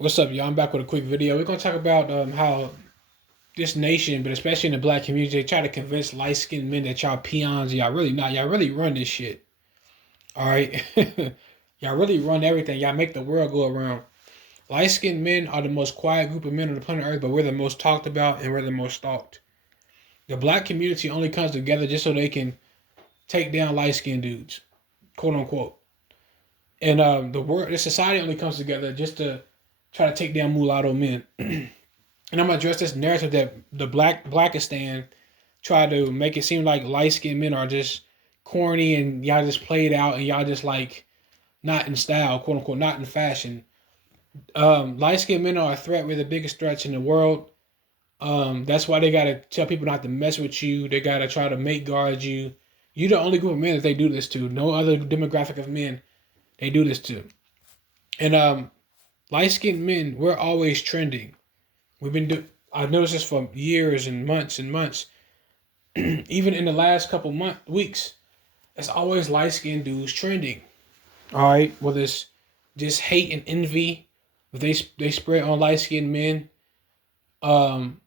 What's up, y'all? I'm back with a quick video. We're gonna talk about how this nation, but especially in the black community, they try to convince light-skinned men that y'all peons. Y'all really not. Y'all really run this shit. All right, y'all really run everything. Y'all make the world go around. Light-skinned men are the most quiet group of men on the planet Earth, but we're the most talked about and we're the most stalked. The black community only comes together just so they can take down light-skinned dudes, quote unquote. And the society only comes together just to try to take down mulatto men. And I'm gonna address this narrative that the Blackistan try to make it seem like light skinned men are just corny and y'all just played out and y'all just like not in style, quote unquote, not in fashion. Light skinned men are a threat. We're the biggest threats in the world. That's why they gotta tell people not to mess with you. They gotta try to mate guard you. You're the only group of men that they do this to. No other demographic of men they do this to. And light skinned men, we're always trending. I've noticed this for years and months and months. Even in the last couple weeks, it's always light skinned dudes trending. All right, whether it's just hate and envy, they spread on light skinned men, um,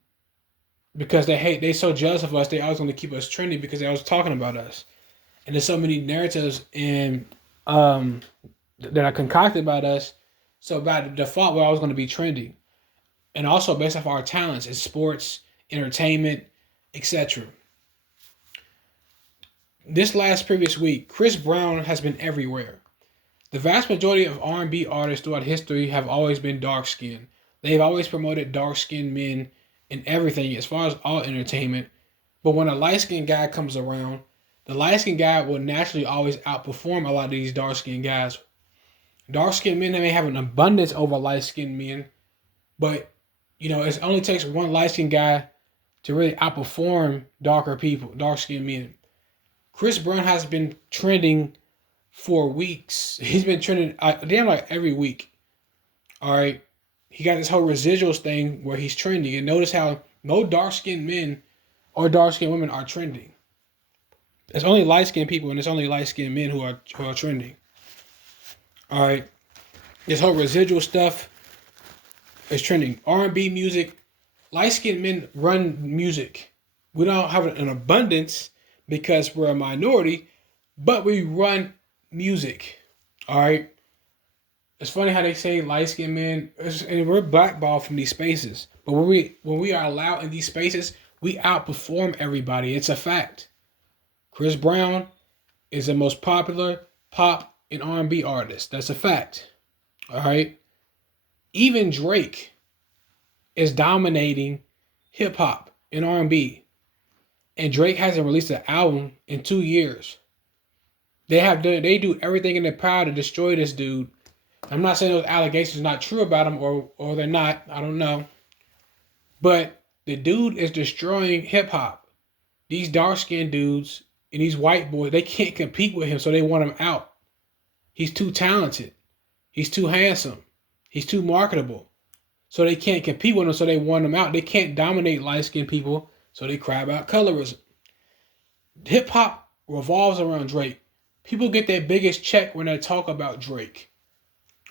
because they so jealous of us, they always want to keep us trending because they always talking about us. And there's so many narratives and um that are concocted about us. So by the default, we're always going to be trending, and also based off our talents in sports, entertainment, etc. This last previous week, Chris Brown has been everywhere. The vast majority of R&B artists throughout history have always been dark skinned. They've always promoted dark skinned men in everything as far as all entertainment. But when a light skinned guy comes around, the light skinned guy will naturally always outperform a lot of these dark skinned guys. Dark skinned men, they may have an abundance over light skinned men, but it only takes one light skinned guy to really outperform darker people, dark skinned men. Chris Brown has been trending for weeks. He's been trending damn like every week. All right. He got this whole residuals thing where he's trending. And notice how no dark skinned men or dark skinned women are trending. It's only light skinned people and it's only light skinned men who are trending. All right. This whole residual stuff is trending. R&B music. Light skinned men run music. We don't have an abundance because we're a minority, but we run music. All right. It's funny how they say light skinned men, and we're blackballed from these spaces. But when we are allowed in these spaces, we outperform everybody. It's a fact. Chris Brown is the most popular pop and R&B artist. That's a fact. All right. Even Drake is dominating hip hop and R&B. And Drake hasn't released an album in 2 years. They do everything in their power to destroy this dude. I'm not saying those allegations are not true about him or they're not. I don't know. But the dude is destroying hip hop. These dark skinned dudes and these white boys, they can't compete with him, so they want him out. He's too talented. He's too handsome. He's too marketable. So they can't compete with him, so they want him out. They can't dominate light skinned people. So they cry about colorism. Hip hop revolves around Drake. People get their biggest check when they talk about Drake.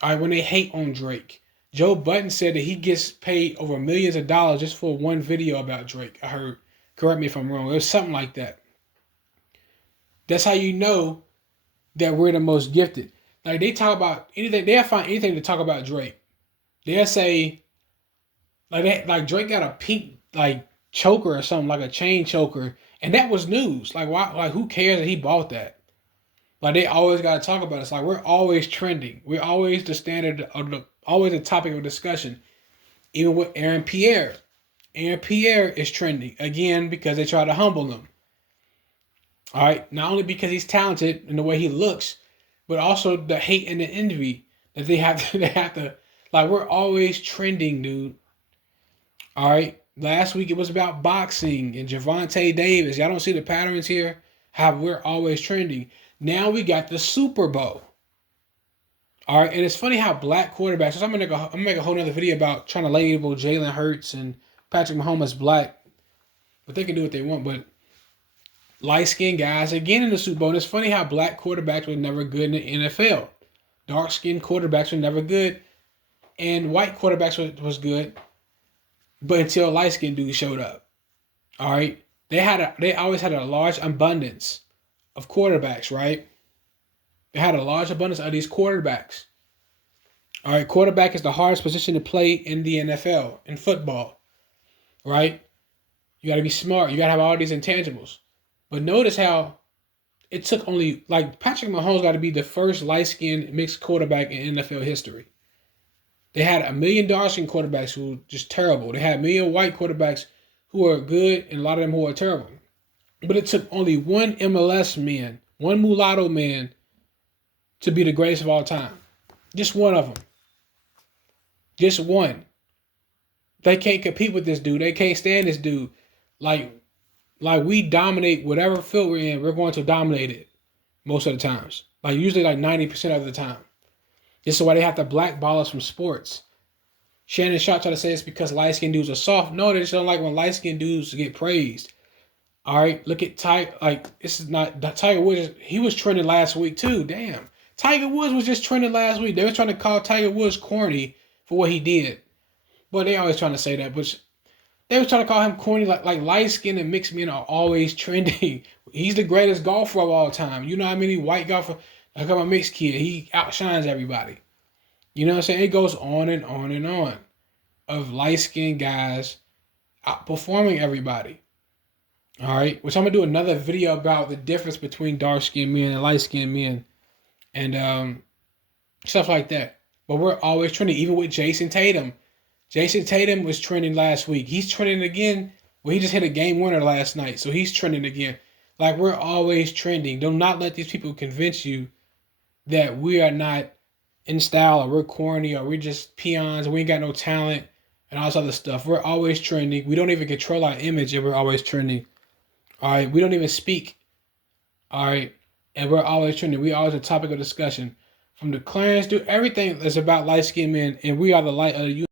All right, when they hate on Drake. Joe Budden said that he gets paid over millions of dollars just for one video about Drake. I heard. Correct me if I'm wrong. It was something like that. That's how you know that we're the most gifted. Like they talk about anything, they'll find anything to talk about Drake. They'll say like Drake got a pink choker or something, like a chain choker, and that was news. Like why? Like who cares that he bought that? Like they always got to talk about it. It's like we're always trending. We're always the standard of always the topic of discussion. Even with Aaron Pierre, Aaron Pierre is trending again because they try to humble him. All right, not only because he's talented in the way he looks, but also the hate and the envy that they have. They have to like. We're always trending, dude. All right. Last week it was about boxing and Javante Davis. Y'all don't see the patterns here? How we're always trending. Now we got the Super Bowl. All right, and it's funny how black quarterbacks. So I'm gonna make a whole other video about trying to label Jalen Hurts and Patrick Mahomes black, but they can do what they want. But light skinned guys again in the Super Bowl. And it's funny how black quarterbacks were never good in the NFL. Dark skinned quarterbacks were never good and white quarterbacks was good, but until light skinned dudes showed up. All right, they always had a large abundance of quarterbacks, right? They had a large abundance of these quarterbacks. All right, quarterback is the hardest position to play in the NFL, in football, right? You got to be smart. You got to have all these intangibles. But notice how it took only, like, Patrick Mahomes got to be the first light-skinned mixed quarterback in NFL history. They had $1 million dark-skinned quarterbacks who were just terrible. They had $1 million white quarterbacks who are good and a lot of them who are terrible. But it took only one MLS man, one mulatto man, to be the greatest of all time. Just one of them. Just one. They can't compete with this dude. They can't stand this dude. Like we dominate whatever field we're in, we're going to dominate it most of the times. Like usually like 90% of the time. This is why they have to blackball us from sports. Shannon Sharp tried to say it's because light-skinned dudes are soft. No, they just don't like when light-skinned dudes get praised. All right, look at Tiger. Like, this is not Tiger Woods. He was trending last week too. Damn, Tiger Woods was just trending last week. They were trying to call Tiger Woods corny for what he did, but they always trying to say that. But they were trying to call him corny. Like light-skinned and mixed men are always trending. He's the greatest golfer of all time. You know how many white golfer? Like I'm a mixed kid. He outshines everybody. You know what I'm saying? It goes on and on and on of light-skinned guys outperforming everybody. All right, which I'm gonna do another video about the difference between dark-skinned men and light-skinned men, and stuff like that. But we're always trending, even with Jason Tatum. Jason Tatum was trending last week. He's trending again. Well, he just hit a game winner last night, so he's trending again. Like, we're always trending. Do not let these people convince you that we are not in style, or we're corny, or we're just peons, or we ain't got no talent, and all this other stuff. We're always trending. We don't even control our image, and we're always trending. All right, we don't even speak. All right, and we're always trending. We always a topic of discussion. From the Clarence to everything that's about light-skinned men, and we are the light of the universe.